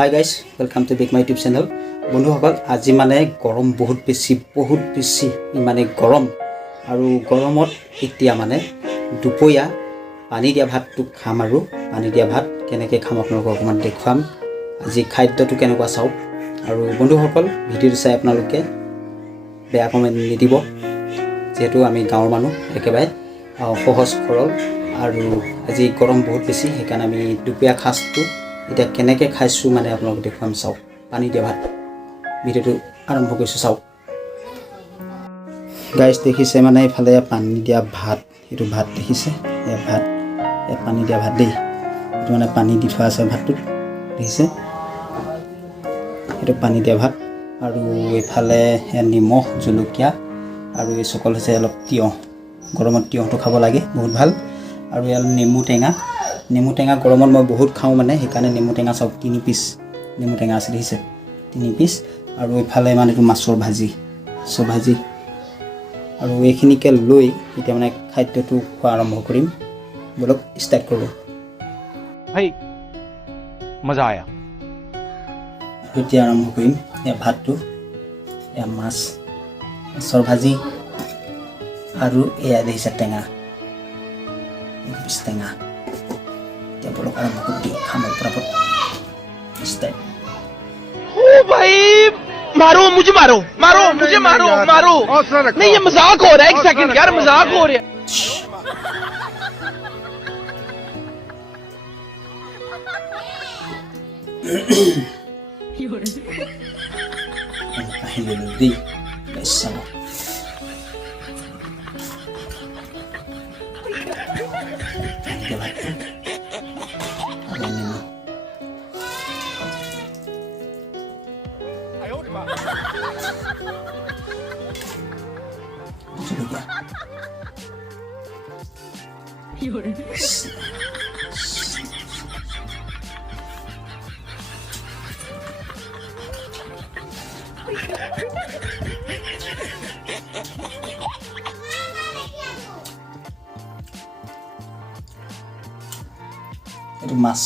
Hi guys, welcome to Big My YouTube channel. বন্ধুসকল আজি মানে গৰম বহুত বেছি মানে গৰম আৰু গৰমত এতিয়া মানে দুপৰীয়া পানী দিয়া ভাতটো খাম আৰু পানী দিয়া ভাত কেনেকৈ খাম আপোনালোকক অকমান দেখুৱাম আজি খাদ্যটো কেনেকুৱা চাওক আৰু বন্ধুসকল ভিডিঅ'টো চাই আপোনালোকে বেয়া কমেন্ট নিদিব যেহেতু আমি গাঁৱৰ মানুহ একেবাৰে সহজ সৰল আৰু আজি গৰম বহুত বেছি সেইকাৰণে আমি দুপৰীয়া খাজটো এটা কেনেকৈ খাইছো মানে আপোনালোকক দেখুৱাম চাওক পানী দিয়া ভাত ভিডিঅ'টো আৰম্ভ কৰিছো চাওক গাইস দেখিছে মানে ইফালে পানী দিয়া ভাত এটো ভাত দেখিছে এই ভাত এই পানী দিয়া ভাত দেই এটো মানে পানী দি থোৱা আছে ভাতটো দেখিছে এটো পানী দিয়া ভাত আৰু ইফালে নিমখ জলকীয়া আৰু এই সকল হৈছে অলপ তিয়হ গৰমত তিয়হটো খাব লাগে বহুত ভাল আৰু ইয়াৰ নেমু টেঙা গৰমত মই বহুত খাওঁ মানে সেইকাৰণে নেমু টেঙা চাওক 3 পিস নেমু টেঙা আছে দেখিছে 3 পিস আৰু ইফালে মানে তো মাছৰ ভাজি আৰু এইখিনিকে লৈ এতিয়া মানে খাদ্যটো খোৱা আৰম্ভ কৰিম বলক ষ্টাৰ্ট কৰো ভাই মজা আয়া এতিয়া আৰম্ভ কৰিম এই ভাতটো এই মাছৰ ভাজি আৰু এয়া দেখিছে টেঙা পিস টেঙা এতিয়া বলক আৰম্ভ কৰি খামৰ পৰাপত ষ্টাৰ্ট ओ भाई मारो मुझे मारो नहीं ये मजाक हो रहा है एक सेकंड यार मजाक हो रहा है itu mas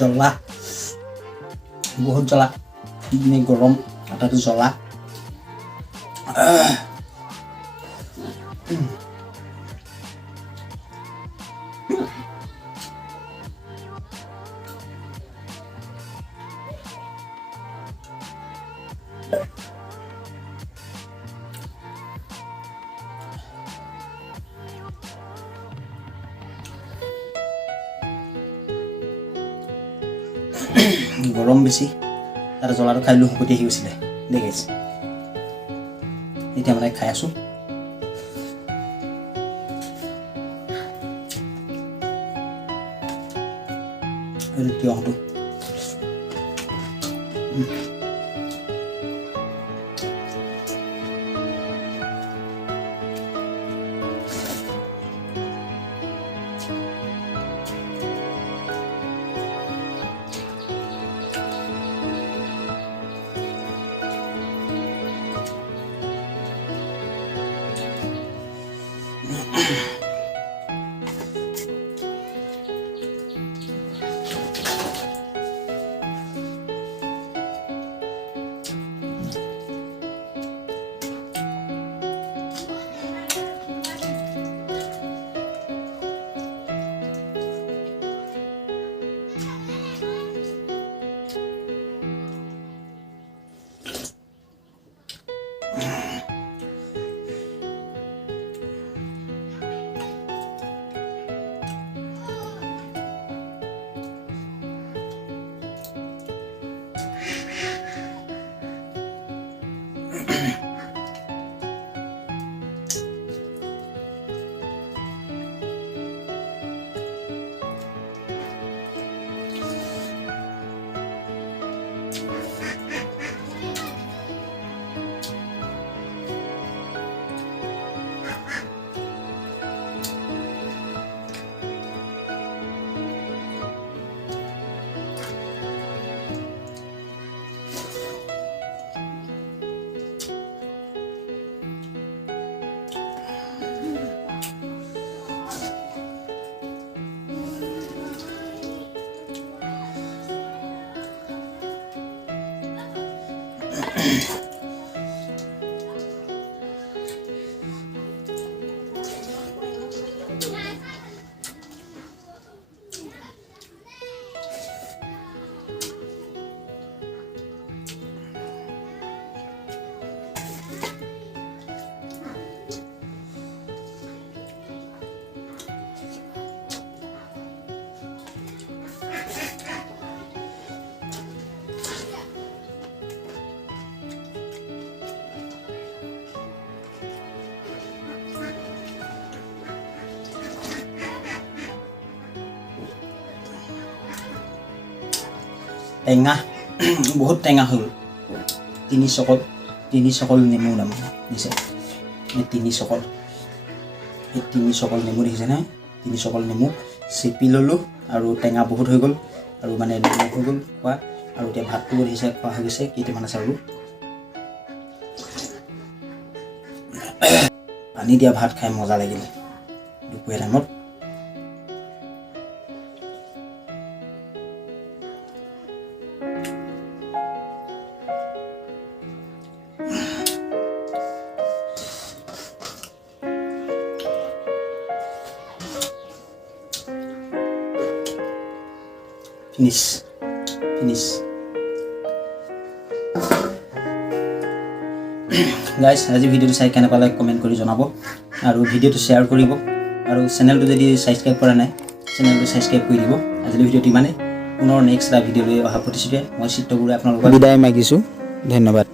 জ্বলা বহুত জ্বলা ini গৰম আটাটো জ্বলা গৰম বেছি তাৰ জ্বলাটো খাইলো হকতি আহি গৈছিলে দেখিছে এতিয়া মানে খাই আছো এই তিয়হটো টেঙা বহুত টেঙা হ'ল তিনি চকল নেমু নাম দিছে তিনি চকল নেমু দেখিছে নহয় তিনি চকল নেমু চেপি ল'লোঁ আৰু টেঙা বহুত হৈ গ'ল আৰু মানে নিমখ হৈ গ'ল খোৱা আৰু এতিয়া ভাতটো দেখিছে খোৱা হৈ গৈছে কেইটামান আছে আৰু পানী দিয়া ভাত খাই মজা লাগিল দুপৰীয়া টাইমত finish guys আজি ভিডিওটো চাই কেনে পালে কমেন্ট কৰি জনাব আৰু ভিডিওটো শেয়াৰ কৰিব আৰু চেনেলটো যদি সাবস্ক্ৰাইব কৰা নাই চেনেলটো সাবস্ক্ৰাইব কৰি দিব আজি ভিডিওটো ইমানে পুনৰ নেক্সট ভিডিও লৈ অহা প্ৰতিশ্ৰুতিৰে মই চিত্তগুৰু আপোনালোকক বিদায় মাগিছো ধন্যবাদ